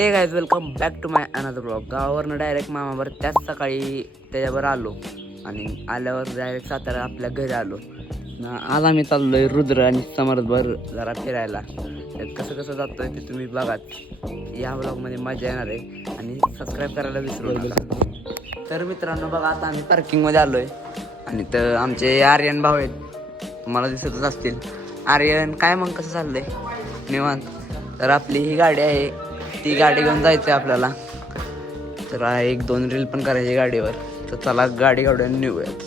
हे guys welcome back to my another blog. गावावरनं direct मामावर त्याच सकाळी त्याच्यावर आलो आणि आल्यावर डायरेक्ट सातारा आपल्या घरी आलो. आज आम्ही चाललोय रुद्र आणि समर्थभर जरा फिरायला. कसं कसं जातोय ते तुम्ही बघाच. या ब्लॉगमध्ये मजा येणार आहे आणि सबस्क्राईब करायला विसरू नका. तर मित्रांनो बघा, आता आम्ही पार्किंगमध्ये आलोय आणि तर आमचे आर्यन भाऊ आहेत, तुम्हाला दिसतच असतील. आर्यन काय मग कसं चाललंय? निवांत. तर आपली ही गाडी आहे, ती गाडी घेऊन जायचं आहे आपल्याला. तर एक दोन रील पण करायची गाडीवर. तर चला गाडी काढून निघूयात.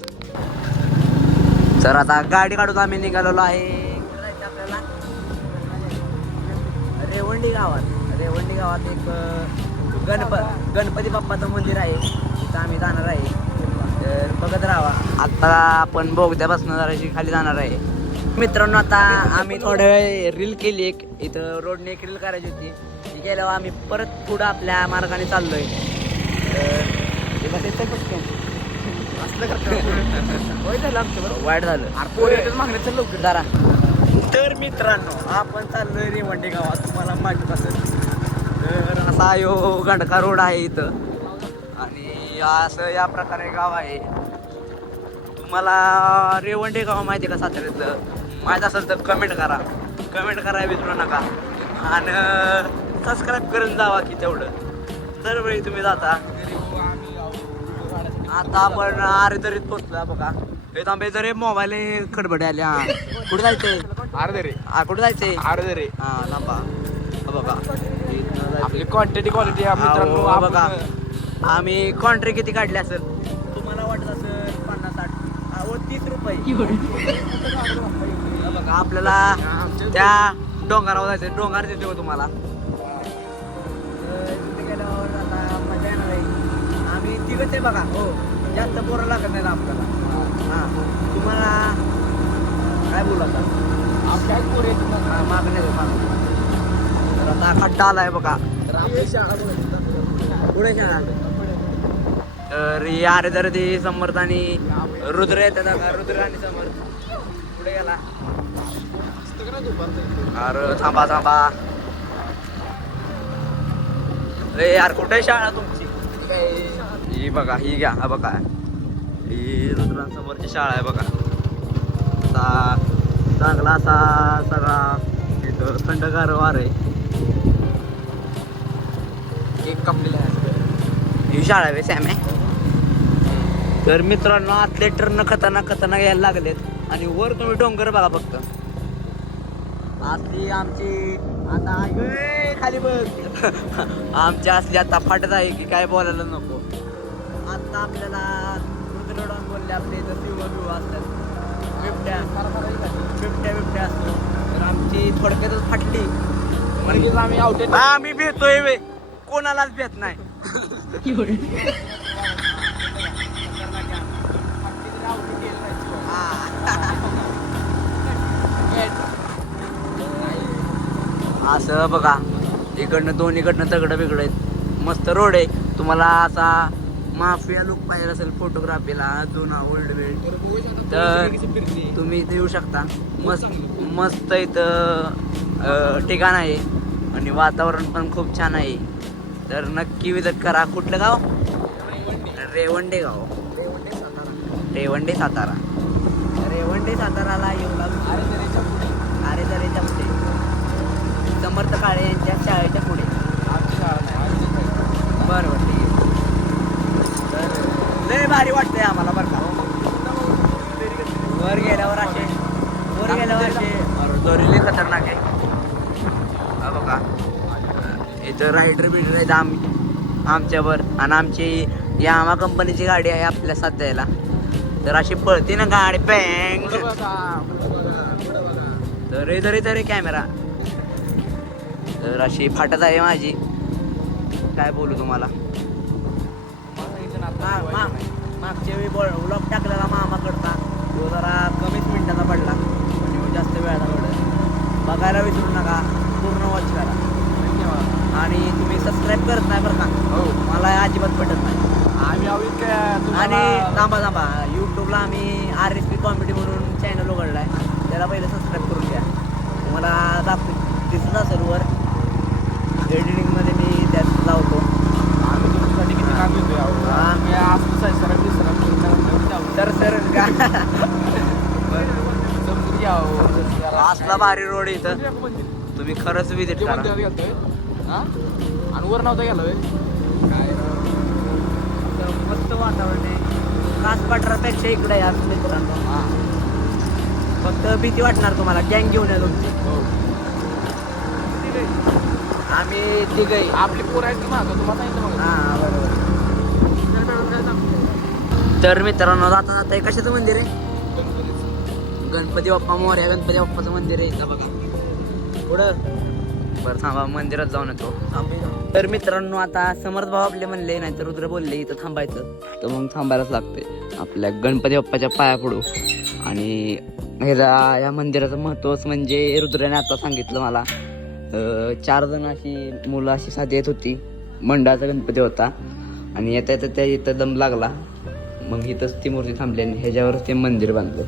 तर आता गाडी काढून आम्ही निघालेलो आहे. कुठं जायचं आपल्याला? रेवंडी गावात एक गणपती बाप्पाचं मंदिर आहे, तिथं आम्ही जाणार आहे. तर बघत राहा. आता आपण बोगद्यापासून जराशी खाली जाणार आहे. मित्रांनो आता आम्ही थोडं वेळ रील केली, एक इथं रोडने एक रील करायची होती. ती केल्यावर आम्ही परत पुढं आपल्या मार्गाने चाललोय. वाईट झालं लवकर जरा. तर मित्रांनो आपण चाललोय रेवंडी गावात, तुम्हाला माहिती असेल. तर असा यो गंडका रोड आहे इथं आणि असं या प्रकारे गाव आहे. तुम्हाला रेवंडी गाव माहिती का साताऱ्यातलं? माहीत असेल तर कमेंट करा विसरू नका. आणि सबस्क्राईब करून जावा की तेवढं दरवेळी तुम्ही जाता. आता आपण आरेदरीत पोहोचलो बघा. हे थांबे जरे मोबाईल खडबडे आले. हा कुठे जायचंय? कुठे जायचंय? आरेदरे. हा थांबा बघा, आपली क्वांटिटी क्वालिटी मित्रांनो बघा. आम्ही कॉन्ट्री किती काढली असेल तुम्हाला वाटत असेल? 50-60 30 रुपये बघा. आपल्याला त्या डोंगरावर जायचं, डोंगर देतो तुम्हाला. तिथे गेल्यावर आता मजा येणार आहे. आम्ही तिघच आहे बघा. हो, जास्त पोरं लागत नाही आपल्याला. हां तुम्हाला काय बोलू आता? मागं नाही. तर आता खड्डा आलाय बघा. पुढे शाळा. तर यार जर ते समर्थ आणि रुद्र येतात का? रुद्र आणि समर्थ पुढे गेला. अरे थांबा यार, कुठे शाळा तुमची? ही बघा, ही घ्या. हा बघा, ही रुद्रांसमोरची शाळा आहे बघा. असा चांगला असा सगळा इथं थंडगार वार आहे. एक कंपनीला ही शाळा आहे सॅम आहे. तर मित्रांनो आतले टर्न खतरनाक यायला लागलेत आणि वर तुम्ही डोंगर बघा फक्त. असली आमची आता खाली बघ आमची असली आता फाटत आहे की काय बोलायला नको. आता आपल्याला रुद्रडॉन बोलले आपले इथं पिव असतात, बिबट्या असतो. तर आमची थोडक्यातच फाटली म्हणजे आम्ही भेटतोय वे, कोणालाच भेट नाही. असं बघा, इकडनं दोन्हीकडनं दगडं बिगडं आहेत. मस्त रोड आहे. तुम्हाला असा माफिया लुक पाहिजे असेल फोटोग्राफीला, जुना ओल्ड वेळ, तर तुम्ही इथे येऊ शकता. मस्त इथं ठिकाण आहे आणि वातावरण पण खूप छान आहे. तर नक्की विजिट करा. कुठलं गाव? रेवंडे गाव. रेवंडे साताराला येऊ लागलो. आरेदरेच्या पुढे समर्थ काळे यांच्या शाळेच्या पुढे. बरोबर, ठीक आहे. तर लय भारी वाटतंय आम्हाला बरं का. वर गेल्यावर असे दोरीले खतरनाक आहे. हा बघा, इथं रायडर बिडर आहेत आमच्यावर. आणि आमची यामा कंपनीची गाडी आहे आपल्या सध्याला. तर अशी पळते ना गाडी पॅंग. तर इधर कॅमेरा. तर अशी फाटत आहे माझी, काय बोलू तुम्हाला. मागच्या वेळी व्लॉग टाकलेला मामाकडचा, तो जरा कमीच मिनिटाचा पडला आणि जास्त वेळाचा पडला. बघायला विसरू नका, पूर्ण वॉच करा. आणि तुम्ही सबस्क्राईब करत नाही बरं का? हो, मला अजिबात पटत नाही. आणि थांबा यूट्यूबला आम्ही RSP कॉमेडी म्हणून चॅनल उघडला आहे, त्याला पहिलं सबस्क्राईब करून घ्या. तुम्हाला दिसत असेल वर एडिटिंगमध्ये मी त्यात भारी रोड इथं, तुम्ही खरंच विजिट करा. आणि वर नव्हता गेला मस्त वातावरण आहे. कास पठारापेक्षा इकडे या मित्रांनो. फक्त भीती वाटणार तुम्हाला, गँग घेऊन या तुमची. आम्ही तिघही आपली पोर आहेत की मागं तुम्हाला सांगितलं मग. हा बरोबर. तर मित्रांनो जाता जाता हे कशाचं मंदिर आहे? गणपती बाप्पा मोरया. गणपती बाप्पाचं मंदिर आहे इथं बघा पुढं. बरं थांबा, मंदिरात जाऊन येतो. तर मित्रांनो आता समर्थ भाऊ आपले म्हणले, नाही तर रुद्र बोलले इथं थांबायचं, तर मग थांबायलाच लागते. आपल्या गणपती बाप्पाच्या पाया पडू. आणि ह्याला या मंदिराचं महत्त्वच म्हणजे रुद्राने आता सांगितलं मला. 4 जण अशी मुलं अशी साधी येत होती, मंडळाचा गणपती होता आणि येता येता त्या इथं दम लागला. मग इथंच ती मूर्ती थांबली आणि ह्याच्यावर ते मंदिर बांधलं.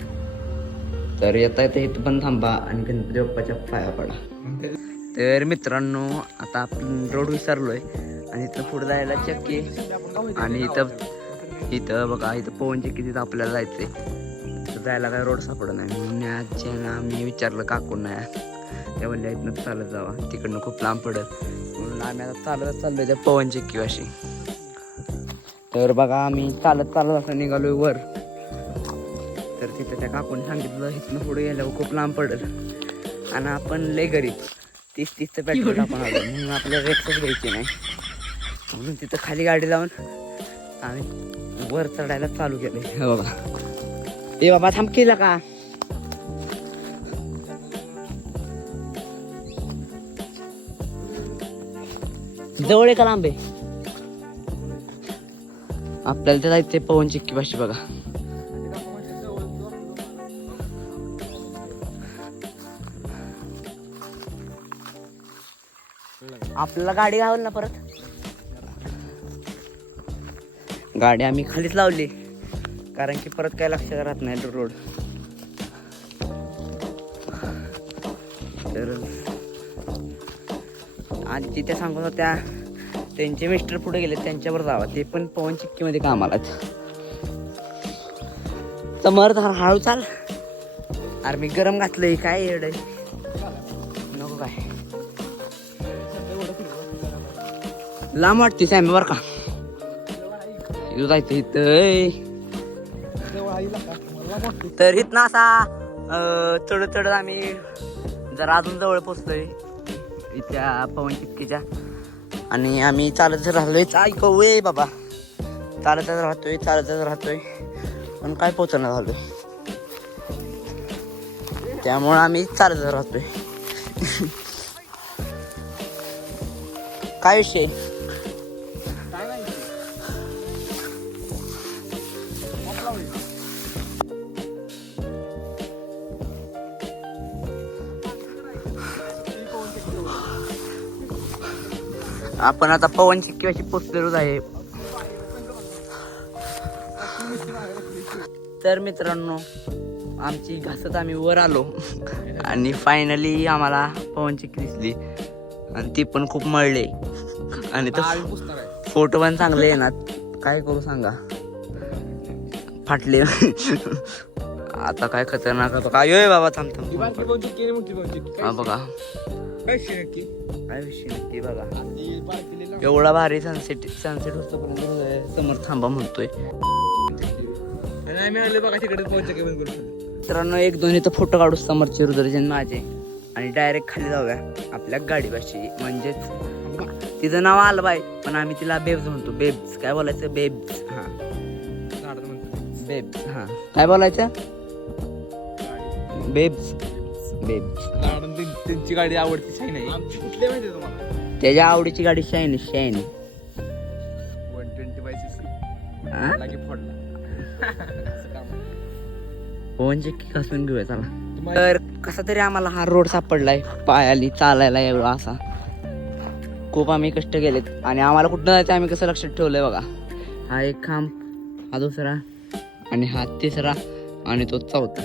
तर येता येता इथं पण थांबा आणि गणपती बाप्पाच्या पाया पडा. तर मित्रांनो आता आपण रोड विसरलोय आणि इथं पुढे जायला चक्की आणि इथं बघा इथं पवन चक्की, तिथं आपल्याला जायचंय. तर जायला काय रोड सापडत नाही. म्हणून आजच्या मी विचारलं काकूंना, त्या म्हणल्या इथनं चालत जावा, तिकडनं खूप लांब पडत. म्हणून आम्ही आता चालत चाललोय त्या पवन चक्की अशी. तर बघा आम्ही चालत असं निघालोय वर. तर तिथं त्या काकूने सांगितलं इथनं पुढे गेल्यावर खूप लांब पडत आणि आपण लय गरीब 30-30चं पेट्रोल टाकून आलो. म्हणून आपल्याला रिक्षाच घ्यायची नाही. म्हणून तिथं खाली गाडी लावून आम्ही वर चढायला चालू केलंय. बघा ए बाबा थांब केलं का? जवळ आहे का लांब आहे? आपल्याला ते जायचंय पवन चक्की पाशी बघा. आपल्याला गाडी घाल ना परत. गाडी आम्ही खालीच लावली कारण की परत काय लक्षात राहत नाही रोड. तर आधी त्या सांगत होत्या त्यांचे मिस्टर पुढे गेले, त्यांच्यावर जावा, ते पण पवन चक्कीमध्ये कामाला. तर मरत हळू चाल. अरे मी गरम घातलंय काय एवढं नको काय. लांब वाटते सॅम्बे बर का. इथं जायचं इथं. तर इथनं असा चढत आम्ही जरा अजून जवळ पोचलोय इथल्या पवन चक्कीच्या. आणि आम्ही चालत राहिलोय. ऐकू ये बाबा, चालतच राहतोय पण काय पोचणं झालोय, त्यामुळे आम्ही चालत राहतोय. काय विषय? आपण आता पवन चक्की अशी पोचलेलोच आहे. तर मित्रांनो आमची घासत आम्ही वर आलो आणि फायनली आम्हाला पवन चक्की दिसली आणि ती पण खूप मळले आणि फोटो पण चांगले येणार. काय करू सांगा, फाटले. आता काय खतरनाक काय योय बाबा. थांब हा बघा काय विषय नक्की बघा. एवढा भारी सनसेट होतो पण समोर थांबा म्हणतोय. मित्रांनो 1-2 इथं फोटो काढू समोरचे रुद्रजन माझे आणि डायरेक्ट खाली जाऊया आपल्या गाडीपाशी. म्हणजेच तिचं नाव आलं बाय पण आम्ही तिला बेब्स म्हणतो. बेब्स काय बोलायचं? बेब्स. हा बेब्स. हा काय बोलायचं? बेब्स. त्यांची गाडी आवडती शाईन आहे. आमची कुठली माहिती तुम्हाला? त्याच्या आवडीची गाडी शाईन 125cc लागी फोडला. पवन चक्की कसून घेऊया चला. तर कसा तरी आम्हाला हा रोड सापडलाय पायाली चालायला एवढा असा. खूप आम्ही कष्ट केलेत आणि आम्हाला कुठं जायचं आम्ही कसं लक्षात ठेवलंय बघा. हा एक खांब, हा दुसरा आणि हा तिसरा आणि तो चौथा.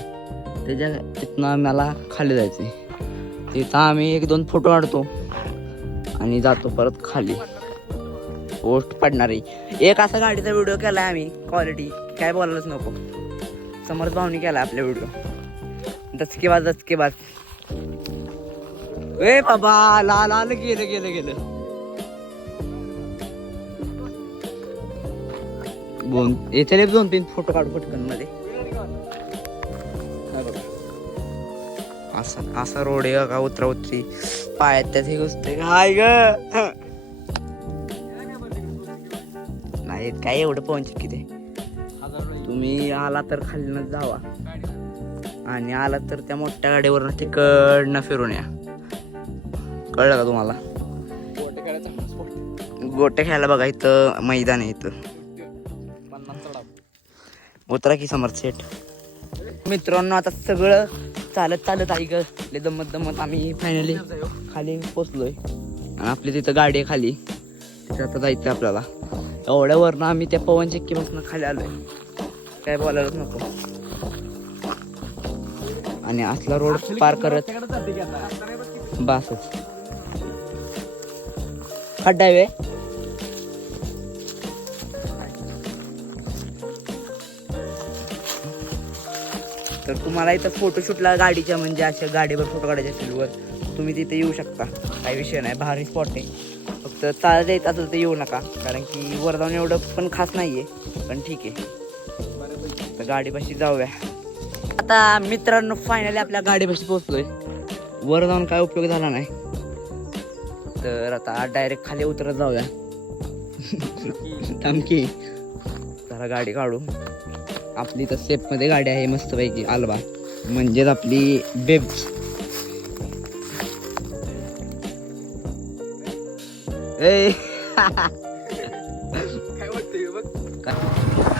त्याच्या तिथनं आम्हाला खाली जायचंय. तिथं आम्ही 1-2 फोटो काढतो आणि जातो परत खाली. पोस्ट पडणार आहे. एक असा गाडीचा व्हिडिओ केलाय आम्ही क्वालिटी काय बोलायलाच नको. समर्थ भाऊनी केलाय आपल्या व्हिडिओ. दचकेबाज ए बाबा लाल आलं गेलं गेलं गेलं. याच्याले 2-3 फोटो काढू पटकन मध्ये. असा रोड आहे का उतरा उतरी पायात त्यात हे घुसते काय ग. नाही काय एवढं पोहोच किती. तुम्ही आला तर खालीनच जावा आणि आला तर त्या मोठ्या गाडीवर तिकडनं फिरून या. कळलं का तुम्हाला. गोटे खेळायला बघा इथं मैदान आहे. इथं उतरा की समर्थ शेठ. मित्रांनो आता सगळं चालत चालत आई गले दमत दमत आम्ही फायनली खाली पोचलोय आणि आपली तिथं गाडी आहे खाली. तिथे आता जायचं आपल्याला. एवढ्यावरनं आम्ही त्या पवन चक्कीपासून खाली आलोय. काय बोलायलाच नको. आणि असला रोड पार करत बासच खड्डा आहे. तर तुम्हाला इथं फोटोशूटला गाडीच्या म्हणजे अशा गाडीवर फोटो काढायचे असेल वर तुम्ही तिथे येऊ शकता. काही विषय नाही. भारी स्पॉट आहे. फक्त चालत येत असेल तर येऊ नका कारण की वर जाऊन एवढं पण खास नाहीये. पण ठीक आहे तर गाडीपाशी जाऊया. आता मित्रांनो फायनली आपल्या गाडीपाशी पोहोचलोय. वर जाऊन काय उपयोग झाला नाही तर आता डायरेक्ट खाली उतरत जाऊया. थांबकी जरा गाडी काढू. आपली तर सेफ मध्ये गाडी आहे मस्तपैकी आल्बा म्हणजेच आपली बेब.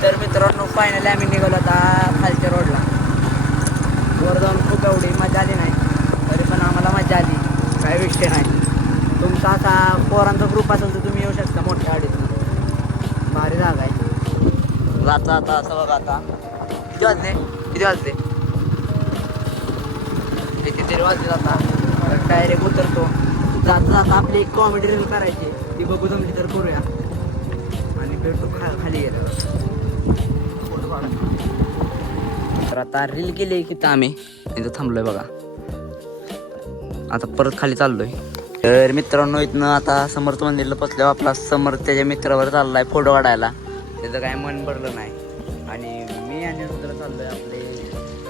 तर मित्रांनो फायनली आम्ही निघालो आता खालच्या रोडला. वर जाऊन खूप एवढी मजा आली नाही तरी पण आम्हाला मजा आली. काही विषय नाही. तुमचा असा पोरांचा ग्रुप असेल तर तुम्ही येऊ शकता मोठ्या गाडीतून. भारी जागा आहे. जाता आता असं बघा. आता किती वाजले किती तरी वाजले. आता डायरेक्ट उतरतो. जाता जाता आपली एक कॉमेडी रील करायची ती बघू जमली तर करूया आणि भेटू खाली गेल्यावर. तर आता रील केली की आम्ही इथं थांबलोय बघा. आता परत खाली चाललोय. तर मित्रांनो इथनं आता समर्थ मंदिरला पोचल्यावर आपला समर्थ त्याच्या मित्रावर चाललाय फोटो काढायला. त्याचं काय मन भरलं नाही आणि मी आणि रुद्र चाललोय आपले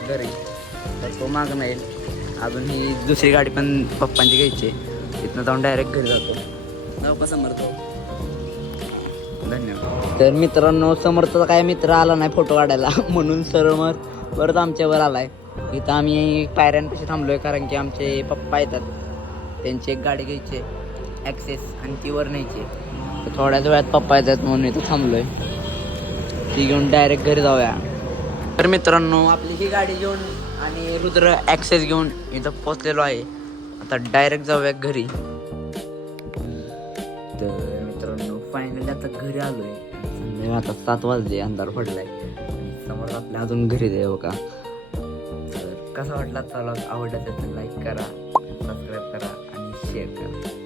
घरी. तर तो मागं येईल. अजून ही दुसरी गाडी पण पप्पांची घ्यायची. इथनं जाऊन डायरेक्ट घरी जातो. जाऊ का समर्थ. धन्यवाद. तर मित्रांनो समर्थचा काय मित्र आला नाही फोटो काढायला म्हणून सर मग परत आमच्यावर आलाय. इथं आम्ही पायऱ्यांपाशी थांबलोय कारण की आमचे पप्पा येतात. त्यांची एक गाडी घ्यायची ॲक्सेस आणि ती वर न्यायची. तर थोड्याच वेळात पप्पा येतात म्हणून इथं थांबलोय. ती घेऊन डायरेक्ट घरी जाऊया. तर मित्रांनो आपली ही गाडी घेऊन आणि रुद्र ॲक्सेस घेऊन इथं पोचलेलो आहे. आता डायरेक्ट जाऊया घरी. तर मित्रांनो फायनली आता घरी आलोय. आता 7 वाजले. अंधार पडलाय. समोर आपल्या अजून घरी जाऊ का. तर कसा वाटला चला आवडला तर लाईक करा, सबस्क्राईब करा आणि शेअर करा.